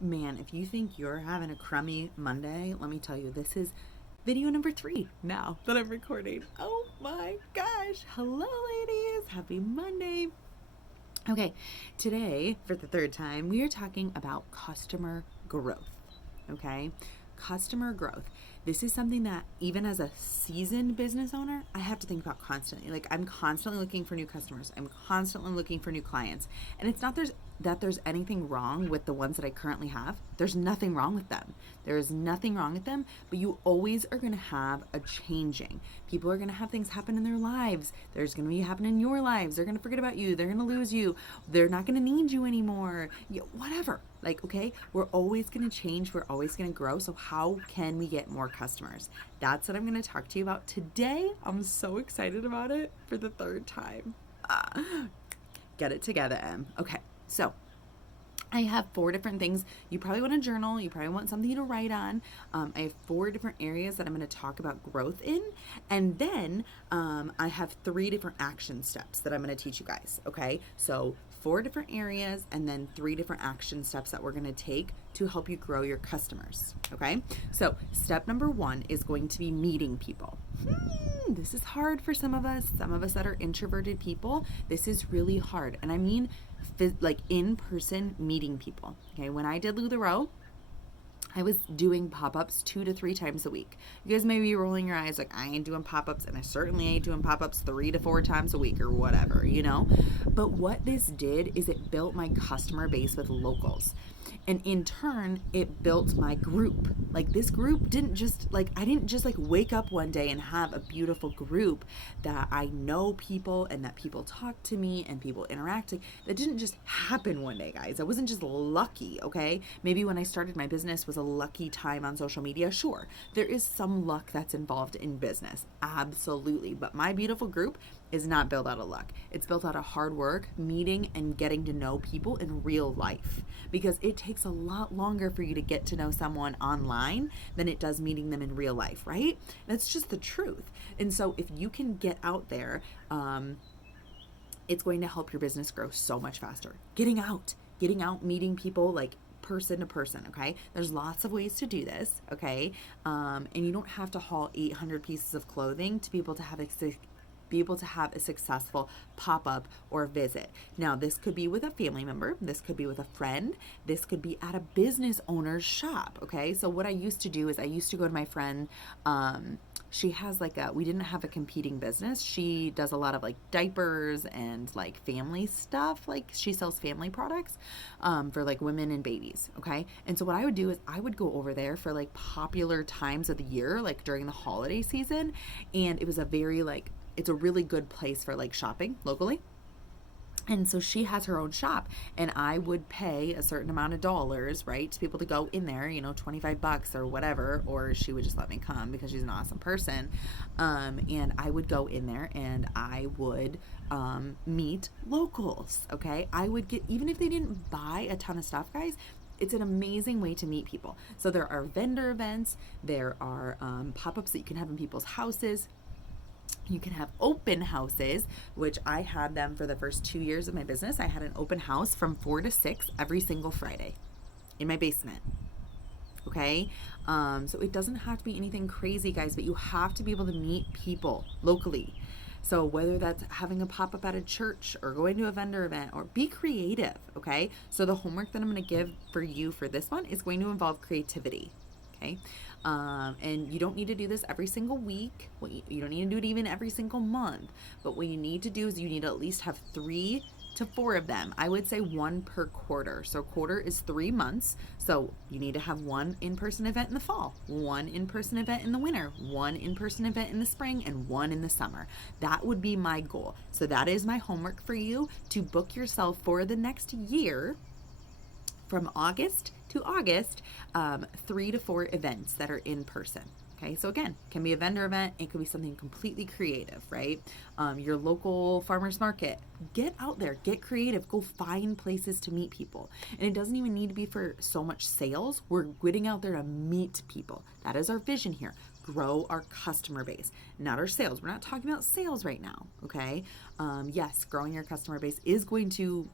Man, if you think you're having a crummy Monday, let me tell you, this is video number 3 now that I'm recording. Oh my gosh. Hello, ladies. Happy Monday. Okay, today, for the third time, we are talking about customer growth. Okay, customer growth. This is something that, even as a seasoned business owner, I have to think about constantly. Like, I'm constantly looking for new customers, I'm constantly looking for new clients. And it's not that there's anything wrong with the ones that I currently have. There's nothing wrong with them. There is nothing wrong with them, but you always are going to have a changing. People are going to have things happen in their lives. There's going to be happening in your lives. They're going to forget about you. They're going to lose you. They're not going to need you anymore. Whatever. Like, okay, we're always going to change. We're always going to grow. So how can we get more customers? That's what I'm going to talk to you about today. I'm so excited about it for the third time. Get it together, Em. Okay. So I have 4 different things. You probably want a journal. You probably want something to write on. I have 4 different areas that I'm going to talk about growth in. And then I have 3 different action steps that I'm going to teach you guys. Okay. So 4 different areas and then 3 different action steps that we're going to take to help you grow your customers. Okay. So step number 1 is going to be meeting people. This is hard for some of us that are introverted people. This is really hard. And I mean, like in-person meeting people. Okay, when I did LuLaRoe, I was doing pop-ups 2 to 3 times a week. You guys may be rolling your eyes like, I ain't doing pop-ups, and I certainly ain't doing pop-ups 3 to 4 times a week or whatever, you know? But what this did is it built my customer base with locals. And in turn, it built my group. Like, this group didn't just, like, I didn't just like wake up one day and have a beautiful group that I know people and that people talk to me and people interact. That didn't just happen one day, guys. I wasn't just lucky, okay? Maybe when I started my business was a lucky time on social media. Sure, there is some luck that's involved in business. Absolutely. But my beautiful group is not built out of luck. It's built out of hard work, meeting, and getting to know people in real life. Because it takes a lot longer for you to get to know someone online than it does meeting them in real life, right? That's just the truth. And so if you can get out there, it's going to help your business grow so much faster. Getting out, meeting people, like person to person. Okay, there's lots of ways to do this. Okay, and you don't have to haul 800 pieces of clothing to be able to have a successful pop-up or visit. Now, this could be with a family member, this could be with a friend, this could be at a business owner's shop. Okay, so what I used to do is I used to go to my friend. She has we didn't have a competing business. She does a lot of like diapers and like family stuff. Like, she sells family products for like women and babies. Okay, and so what I would do is I would go over there for like popular times of the year, like during the holiday season, and it was a very like, it's a really good place for like shopping locally. And so she has her own shop, and I would pay a certain amount of dollars, right, to be able to go in there, $25 or whatever, or she would just let me come because she's an awesome person. And I would go in there and I would meet locals. Okay, I would get, even if they didn't buy a ton of stuff, guys, it's an amazing way to meet people. So there are vendor events, there are pop-ups that you can have in people's houses. You can have open houses, which I had them for the first 2 years of my business. I had an open house from 4 to 6 every single Friday in my basement. Okay, so it doesn't have to be anything crazy, guys, but you have to be able to meet people locally. So whether that's having a pop-up at a church or going to a vendor event, or be creative. Okay, so the homework that I'm going to give for you for this one is going to involve creativity. Okay, and you don't need to do this every single week. You don't need to do it even every single month. But what you need to do is you need to at least have 3 to 4 of them. I would say 1 per quarter. So quarter is 3 months. So you need to have 1 in-person event in the fall, 1 in-person event in the winter, 1 in-person event in the spring, and 1 in the summer. That would be my goal. So that is my homework for you, to book yourself for the next year, from August to August, 3 to 4 events that are in person. Okay, so again, it can be a vendor event, it could be something completely creative, right? Your local farmer's market. Get out there, get creative, go find places to meet people. And it doesn't even need to be for so much sales. We're getting out there to meet people. That is our vision here. Grow our customer base, not our sales. We're not talking about sales right now, okay? Yes, growing your customer base is going to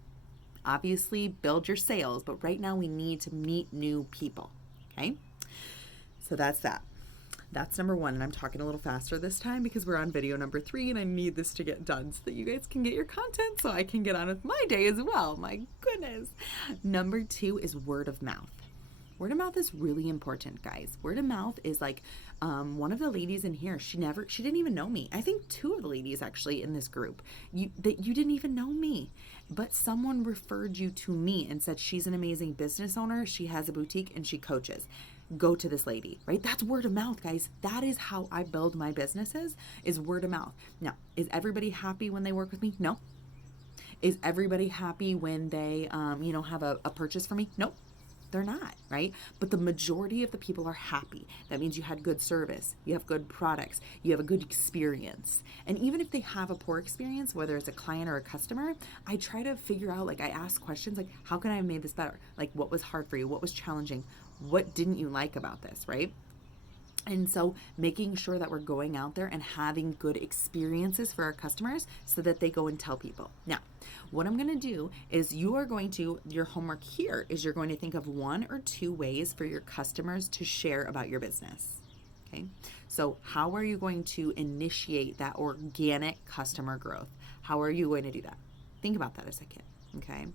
obviously build your sales, but right now we need to meet new people. Okay. So that's that. That's number one. And I'm talking a little faster this time because we're on video number 3 and I need this to get done so that you guys can get your content so I can get on with my day as well. My goodness. Number 2 is word of mouth. Word of mouth is really important, guys. Word of mouth is like one of the ladies in here, she didn't even know me. I think 2 of the ladies actually in this group, you didn't even know me, but someone referred you to me and said she's an amazing business owner, she has a boutique and she coaches. Go to this lady, right? That's word of mouth, guys. That is how I build my businesses, is word of mouth. Now, is everybody happy when they work with me? No. Is everybody happy when they, have a purchase for me? Nope. They're not, right? But the majority of the people are happy. That means you had good service, you have good products, you have a good experience. And even if they have a poor experience, whether it's a client or a customer, I try to figure out, like I ask questions like, how can I have made this better? Like, what was hard for you? What was challenging? What didn't you like about this, right? And so making sure that we're going out there and having good experiences for our customers so that they go and tell people. Now, what I'm going to do is your homework here is you're going to think of 1 or 2 ways for your customers to share about your business. Okay. So how are you going to initiate that organic customer growth? How are you going to do that? Think about that a second. Okay.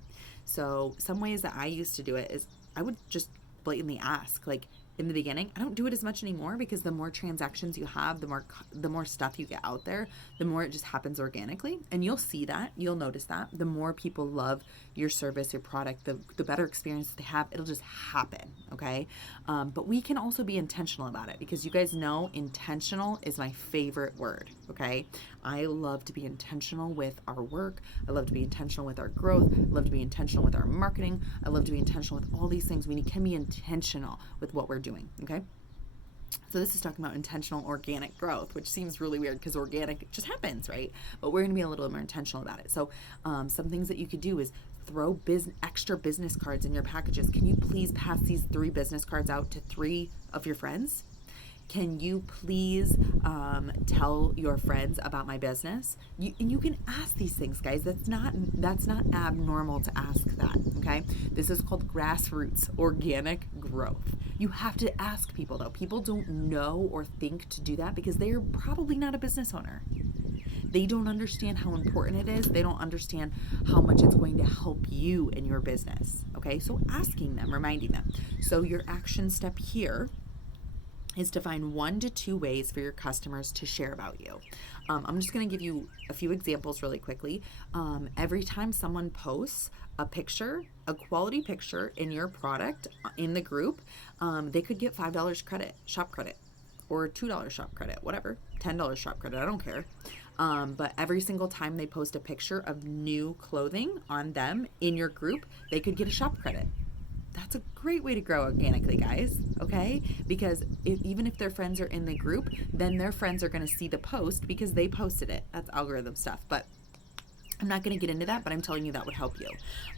So some ways that I used to do it is I would just blatantly ask, like, in the beginning. I don't do it as much anymore because the more transactions you have, the more stuff you get out there, the more it just happens organically. And you'll see that, you'll notice that the more people love your service, your product, the better experience they have, it'll just happen. Okay. But we can also be intentional about it because you guys know intentional is my favorite word. Okay. I love to be intentional with our work. I love to be intentional with our growth. I love to be intentional with our marketing. I love to be intentional with all these things. We can be intentional with what we're doing. Okay. So this is talking about intentional organic growth, which seems really weird because organic just happens, right? But we're going to be a little more intentional about it. So some things that you could do is throw extra business cards in your packages. Can you please pass these 3 business cards out to 3 of your friends? Can you please tell your friends about my business? And you can ask these things, guys. That's not abnormal to ask that, okay? This is called grassroots organic growth. You have to ask people, though. People don't know or think to do that because they are probably not a business owner. They don't understand how important it is. They don't understand how much it's going to help you in your business, okay? So asking them, reminding them. So your action step here is to find 1 to 2 ways for your customers to share about you. I'm just going to give you a few examples really quickly. Every time someone posts a picture, a quality picture in your product in the group, they could get $5 credit, shop credit, or $2 shop credit, whatever, $10 shop credit, I don't care. But every single time they post a picture of new clothing on them in your group, they could get a shop credit. That's a great way to grow organically, guys, okay? Because even if their friends are in the group, then their friends are going to see the post because they posted it. That's algorithm stuff, but I'm not going to get into that, but I'm telling you that would help you.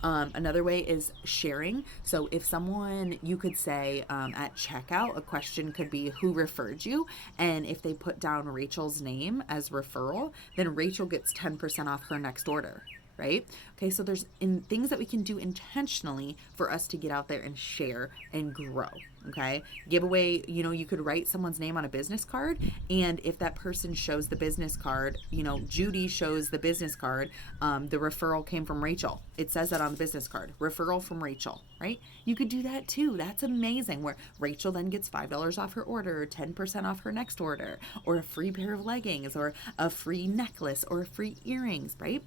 Another way is sharing. So if someone, you could say at checkout, a question could be who referred you? And if they put down Rachel's name as referral, then Rachel gets 10% off her next order. Right? Okay, so there's things that we can do intentionally for us to get out there and share and grow. Okay, giveaway, you could write someone's name on a business card, and if that person shows the business card, Judy shows the business card, the referral came from Rachel. It says that on the business card, referral from Rachel, right? You could do that too. That's amazing, where Rachel then gets $5 off her order, or 10% off her next order, or a free pair of leggings, or a free necklace, or free earrings, right?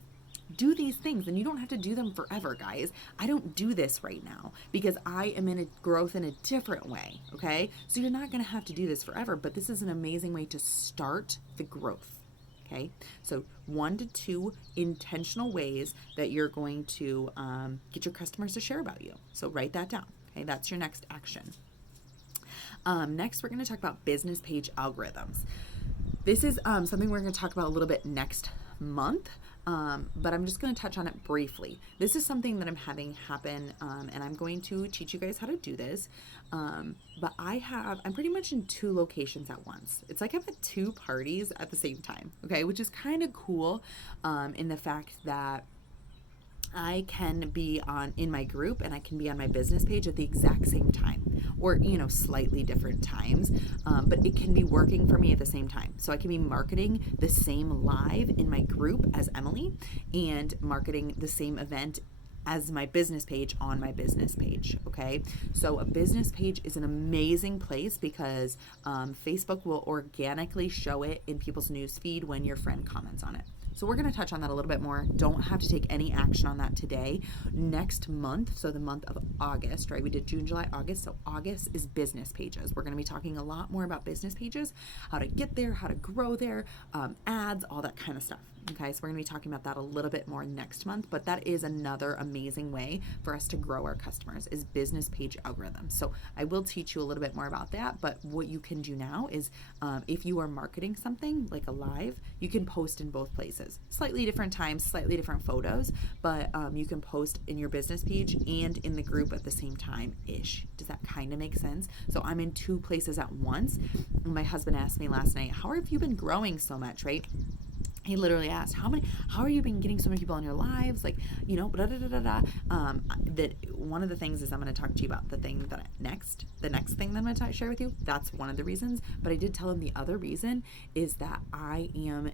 Do these things, and you don't have to do them forever, guys. I don't do this right now because I am in a growth in a different way, okay? So you're not going to have to do this forever, but this is an amazing way to start the growth, okay? So 1 to 2 intentional ways that you're going to get your customers to share about you. So write that down, okay? That's your next action. Next, we're going to talk about business page algorithms. This is something we're going to talk about a little bit next month. But I'm just going to touch on it briefly. This is something that I'm having happen, and I'm going to teach you guys how to do this. But I'm pretty much in 2 locations at once. It's like I'm at 2 parties at the same time, okay, which is kind of cool in the fact that I can be in my group and I can be on my business page at the exact same time, or slightly different times, but it can be working for me at the same time. So I can be marketing the same live in my group as Emily and marketing the same event as my business page on my business page. Okay, so a business page is an amazing place because Facebook will organically show it in people's news feed when your friend comments on it. So we're going to touch on that a little bit more. Don't have to take any action on that today. Next month, so the month of August, right? We did June, July, August. So August is business pages. We're going to be talking a lot more about business pages, how to get there, how to grow there, ads, all that kind of stuff. Okay, so we're going to be talking about that a little bit more next month, but that is another amazing way for us to grow our customers is business page algorithms. So I will teach you a little bit more about that, but what you can do now is if you are marketing something like a live, you can post in both places. Slightly different times, slightly different photos, but you can post in your business page and in the group at the same time-ish. Does that kind of make sense? So I'm in two places at once. My husband asked me last night, how have you been growing so much, right? He literally asked, how are you been getting so many people in your lives? Like, that one of the things is I'm going to talk to you about the next thing that I'm going to share with you. That's one of the reasons. But I did tell him the other reason is that I am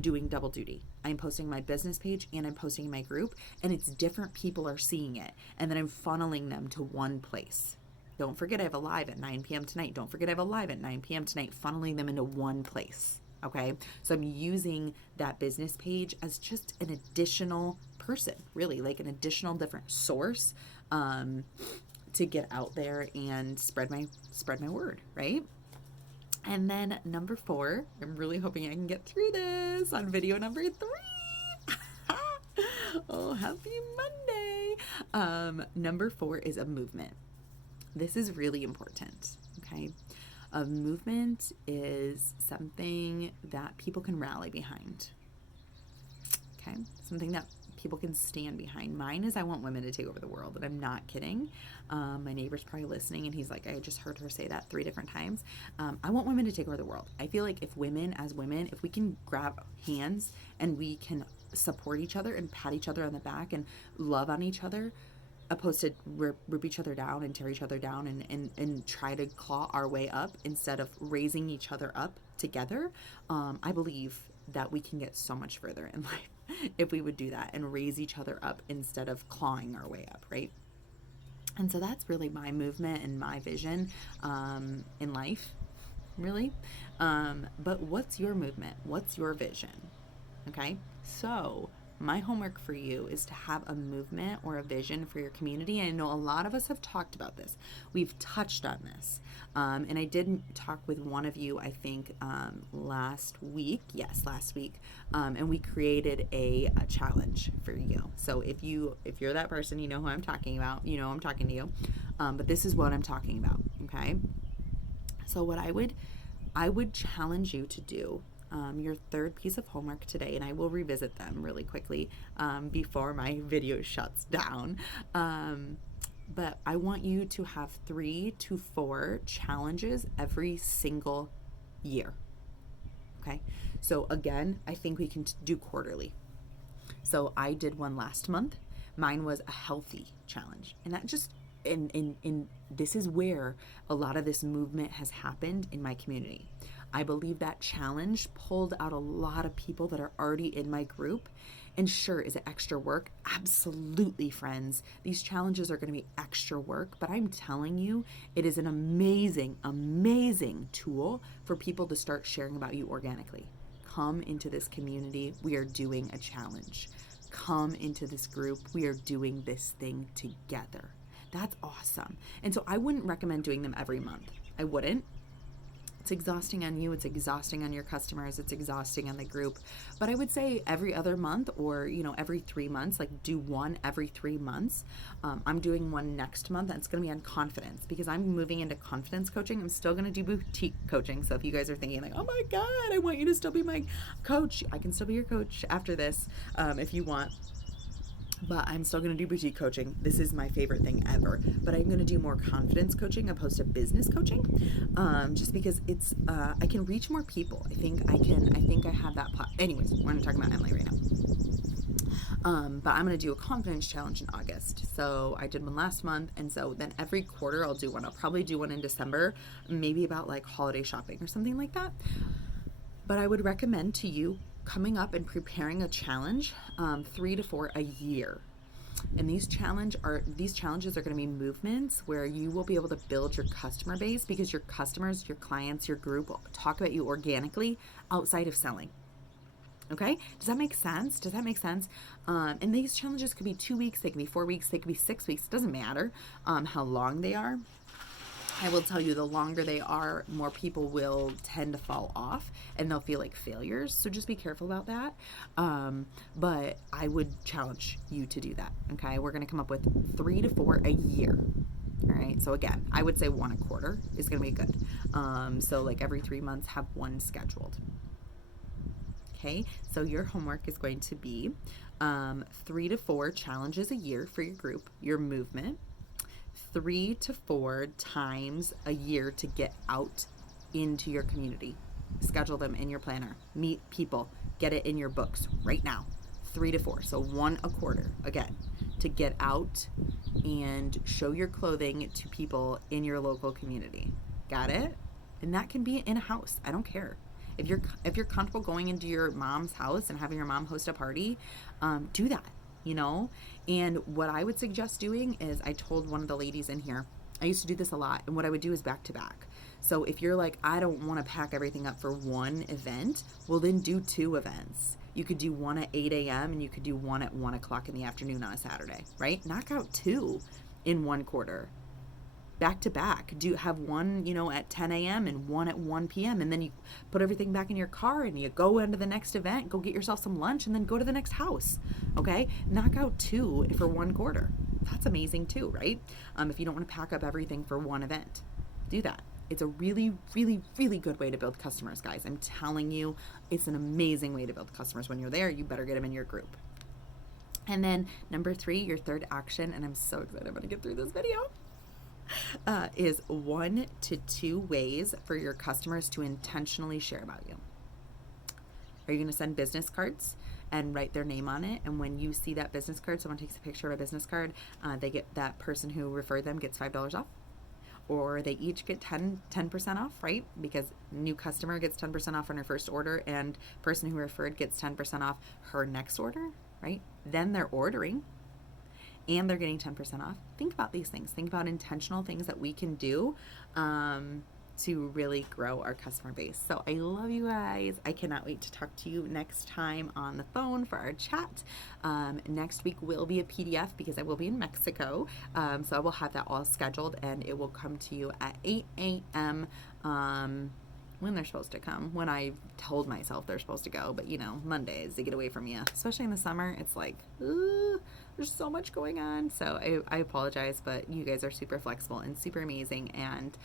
doing double duty. I'm posting my business page and I'm posting in my group, and it's different people are seeing it. And then I'm funneling them to one place. Don't forget I have a live at 9 p.m. tonight. Don't forget I have a live at 9 p.m. tonight, funneling them into one place. Okay, so I'm using that business page as just an additional person, really like an additional different source to get out there and spread my word, right? And then number 4, I'm really hoping I can get through this on video number 3. Oh, happy Monday. Number 4 is a movement. This is really important, okay? A movement is something that people can rally behind, okay? Something that people can stand behind. Mine is I want women to take over the world, and I'm not kidding. My neighbor's probably listening, and he's like, I just heard her say that 3 different times. I want women to take over the world. I feel like if we can grab hands and we can support each other and pat each other on the back and love on each other, opposed to rip each other down and tear each other down and try to claw our way up instead of raising each other up together, I believe that we can get so much further in life if we would do that and raise each other up instead of clawing our way up, right? And so that's really my movement and my vision in life, really. But what's your movement? What's your vision? Okay, so my homework for you is to have a movement or a vision for your community. And I know a lot of us have talked about this. We've touched on this. And I did talk with one of you, I think, last week. Yes, last week. And we created a challenge for you. So if you're that person, you know who I'm talking about. You know I'm talking to you. But this is what I'm talking about, okay? So what I would challenge you to do your 3rd piece of homework today, and I will revisit them really quickly before my video shuts down. But I want you to have 3 to 4 challenges every single year. Okay, so again, I think we can do quarterly. So I did one last month. Mine was a healthy challenge, and that just in this is where a lot of this movement has happened in my community. I believe that challenge pulled out a lot of people that are already in my group. And sure, is it extra work? Absolutely, friends. These challenges are going to be extra work, but I'm telling you, it is an amazing, amazing tool for people to start sharing about you organically. Come into this community. We are doing a challenge. Come into this group. We are doing this thing together. That's awesome. And so I wouldn't recommend doing them every month. I wouldn't. It's exhausting on you. It's exhausting on your customers. It's exhausting on the group. But I would say every other month or, every 3 months, like do one every 3 months. I'm doing one next month, and it's going to be on confidence because I'm moving into confidence coaching. I'm still going to do boutique coaching. So if you guys are thinking like, oh my God, I want you to still be my coach, I can still be your coach after this if you want. But I'm still going to do boutique coaching. This is my favorite thing ever. But I'm going to do more confidence coaching opposed to business coaching, just because it's I can reach more people. I think I have that. Anyways, we're not talking about Emily right But I'm going to do a confidence challenge in August. So I did one last month. And so then every quarter I'll do one. I'll probably do one in December, maybe about like holiday shopping or something like that. But I would recommend to you coming up and preparing a challenge, 3 to 4 a year. And these challenges are going to be movements where you will be able to build your customer base, because your customers, your clients, your group will talk about you organically outside of selling. Okay, does that make sense? And these challenges could be 2 weeks, they can be 4 weeks, they could be 6 weeks. It doesn't matter how long they are. I will tell you, the longer they are, more people will tend to fall off and they'll feel like failures. So just be careful about that. But I would challenge you to do that. Okay, we're going to come up with 3 to 4 a year. All right, so again, I would say 1 a quarter is going to be good. So like every 3 months, have one scheduled. Okay, so your homework is going to be 3 to 4 challenges a year for your group, your movement, 3 to 4 times a year to get out into your community. Schedule them in your planner, meet people, get it in your books right now. 3 to 4, so 1 a quarter, again, to get out and show your clothing to people in your local community. Got it? And that can be in a house, I don't care. If you're comfortable going into your mom's house and having your mom host a party, do that, you know? And what I would suggest doing is, I told one of the ladies in here, I used to do this a lot, and what I would do is back to back. So if you're like, I don't want to pack everything up for one event, well then do 2 events. You could do one at 8 a.m. and you could do one at 1 o'clock in the afternoon on a Saturday, right? Knock out 2 in 1 quarter. Back to back. Have one, at 10 a.m. and one at 1 p.m. And then you put everything back in your car and you go into the next event, go get yourself some lunch, and then go to the next house. Okay? Knock out 2 for 1 quarter. That's amazing too, right? If you don't want to pack up everything for one event, do that. It's a really, really, really good way to build customers, guys. I'm telling you, it's an amazing way to build customers. When you're there, you better get them in your group. And then number 3, your third action, and I'm so excited I'm going to get through this video. Is 1 to 2 ways for your customers to intentionally share about you. Are you going to send business cards and write their name on it? And when you see that business card, someone takes a picture of a business card, that person who referred them gets $5 off. Or they each get 10% off, right? Because new customer gets 10% off on her first order, and person who referred gets 10% off her next order, right? Then they're ordering, and they're getting 10% off. Think about these things. Think about intentional things that we can do to really grow our customer base. So I love you guys. I cannot wait to talk to you next time on the phone for our chat. Next week will be a PDF because I will be in Mexico. So I will have that all scheduled, and it will come to you at 8 a.m. When they're supposed to come, when I told myself they're supposed to go. But Mondays, they get away from you, especially in the summer. It's like, there's so much going on. So I apologize, but you guys are super flexible and super amazing, and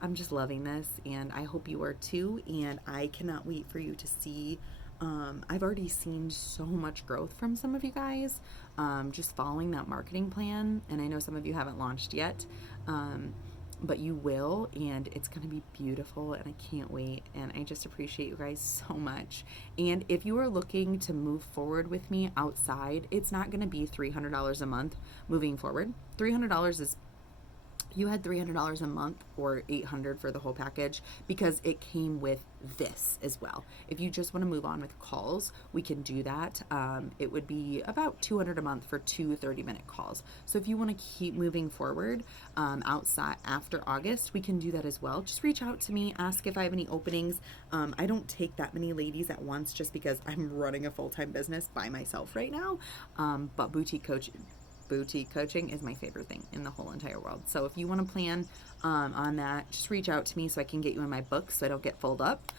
I'm just loving this, and I hope you are too. And I cannot wait for you to see. I've already seen so much growth from some of you guys, just following that marketing plan. And I know some of you haven't launched yet, but you will, and it's going to be beautiful, and I can't wait. And I just appreciate you guys so much. And if you are looking to move forward with me outside, it's not going to be $300 a month moving forward. $300 is, you had $300 a month or $800 for the whole package, because it came with this as well. If you just want to move on with calls, we can do that. It would be about $200 a month for 2 30-minute calls. So if you want to keep moving forward outside after August, we can do that as well. Just reach out to me, ask if I have any openings. I don't take that many ladies at once, just because I'm running a full-time business by myself right now. But boutique coaching is my favorite thing in the whole entire world. So if you want to plan on that, just reach out to me so I can get you in my book, so I don't get filled up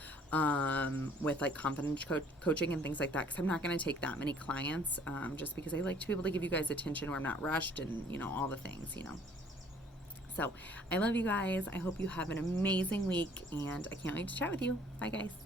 with like confidence coaching and things like that, because I'm not going to take that many clients, just because I like to be able to give you guys attention where I'm not rushed, and all the things. So I love you guys. I hope you have an amazing week, and I can't wait to chat with you. Bye guys.